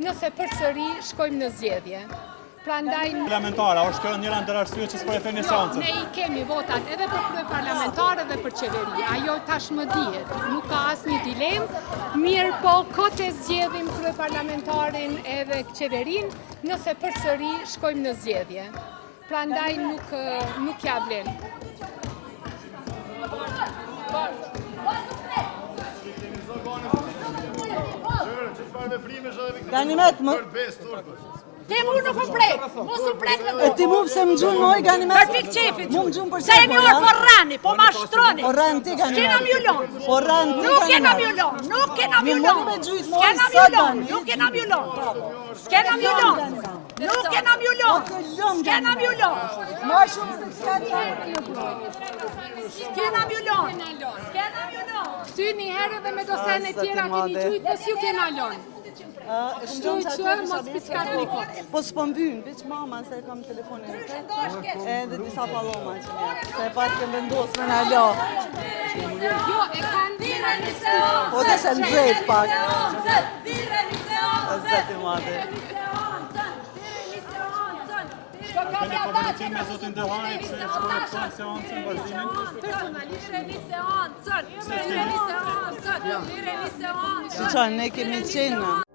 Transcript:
nëse përsëri shkojmë në zgjedhje. Prandaj parlamentare, është kjo njëra ndër arsyet që s'po e thënë seancën. Ne I kemi votat edhe për kryeparlamentare dhe për qeveri. Ajo tashmë dihet, nuk ka asnjë dilemë. Mirë po, kote zgjedhim kryeparlamentarin edhe qeverin, nëse përsëri shkojmë në zgjedhje. Prandaj nuk ja vlen. Ganimet më... Timur nuk më prek, mos u prek në E ti mu pëse më gjunë moj, Ganimet? Për pik qefit. Mu më gjunë për Se e një orë po rrani, po mashtroni. Po rranë ti, Ganimet. S'kena mjullon. Po rranë ti, Nuk kena Ganimet. mjullon, nuk kena Mi mjullon. mund me gjujtë moj S'kena sot, mjullon, Dani. nuk kena mjullon. S'kena mjullon. Nuk kena mjullon. S'kena mjullon. Ma shumë se s'ka qanë. S'kena mjullon. S'kena mjullon. Kty një herë dhe me dosen e tjera keni gjujt, po s'ju kena lon. Kështu që mos piskat një kot. Po s'po mbynë, veç mama se kam telefonin. Edhe disa paloma që një. Se pas kem vendosë me në alo. Jo, e kanë Direni seancën. O dhe se në drejt pak. Direni seancën. Zëti madhe. Keni komunikim me zotin Dellarit se s'po e thënë seancën vazhdimin? personalisht Direni seancën. Direni seancën. Direni seancën. Që qanë, ne kemi qenë.